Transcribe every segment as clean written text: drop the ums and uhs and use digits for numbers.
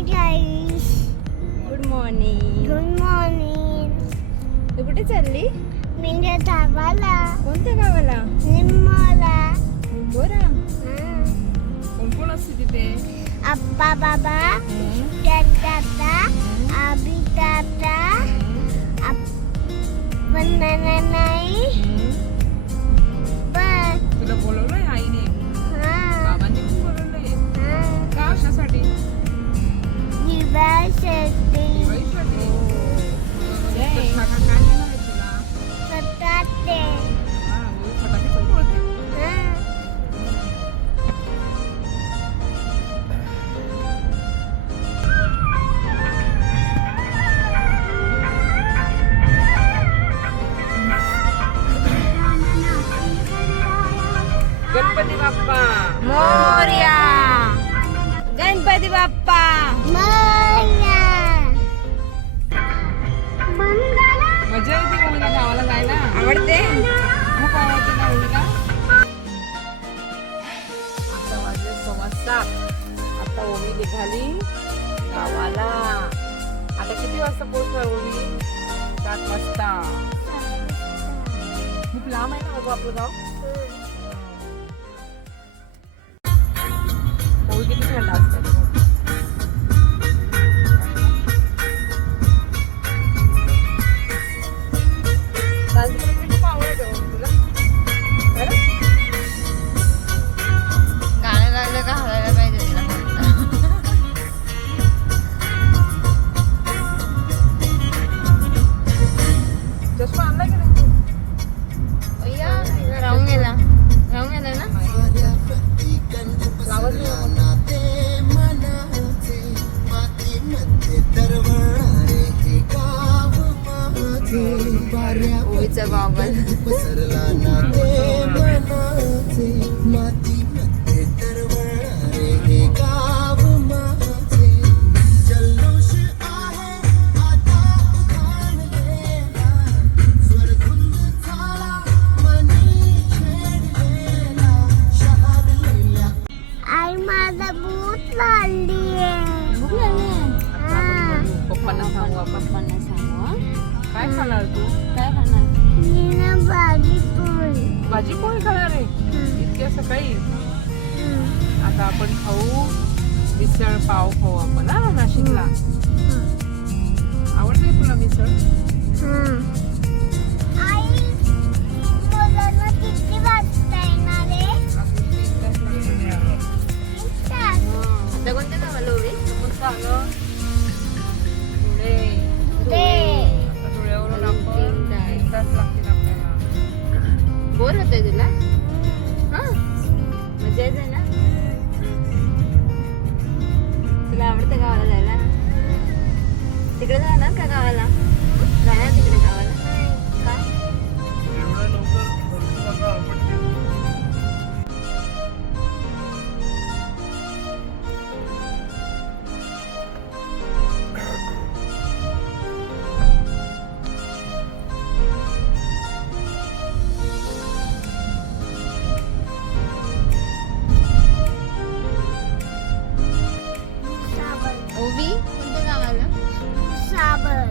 हाय guys, good morning. Good morning. तू कुठे चालली? मी गावाला, कोणत्या गावाला? निम्मला. बोरा. कोण कोण असते तिथे? आप्पा बाबा, दादा, आबी दादा, बनाना नाही. तुला बोलवलंय आईने? बाबांनी पण बोलवलंय? का, कशासाठी? दिवाळीसाठी. दिवाळीसाठी? काय देणार आहे तुला? फटाके. फटाके पण बोलते. गणपती बाप्पा मोरया. गणपती बाप्पा मोरया. मजा येते ओवीला गावाला जायला? आवडते? खूप आवडते ना ओवीला? आता वाजले 7:15. आता ओवी निघाली गावाला. आता किती वाजता पोहोचणार ओवी? 7 वाजता. खूप लांब आहे ना बाबा आपलं गाव? ओवी किती थंड असते. गाणं लागलं का हलायला पाहिजे तिला. चष्मा आणला की नाही? राहून गेला ना. लावत नाही. ओवीचा गॉगल. आई माझा बूट लागली. पप्पांना सांगू आपण. पप्पांना सांगू हं? काय खाणार तू? काय खाणार? मी भाजी पोळी. भाजी पोळी खाणार आहे इतक्या सकाळी? आता आपण खाऊ मिसळ पाव खाऊ आपण. हा, नाशिकला आवडते तुला मिसळ? आई मुलांना किती वाजता येणार आहे? आता कोणत्या गावाला ओवी? धुळ्यावरून आपण 1 तास लागतील आपल्याला. बोर होतंय तुला? मजा येते ना? तुला आवडतं गावाला जायला? तिकडे जाणार का गावाला? जाणार तिकडे गावाला? का? ओवी कोणत्या गावाला? साबण.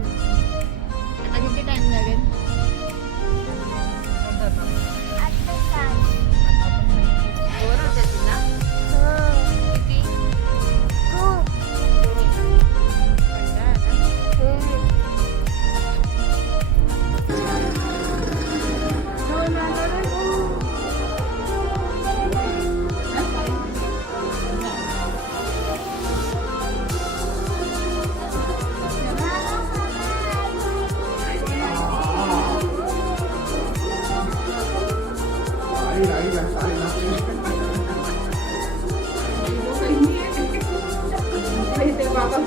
आता किती टाइम लागेल? बोर होते तुला? किती? कंटाळा आला? बाबा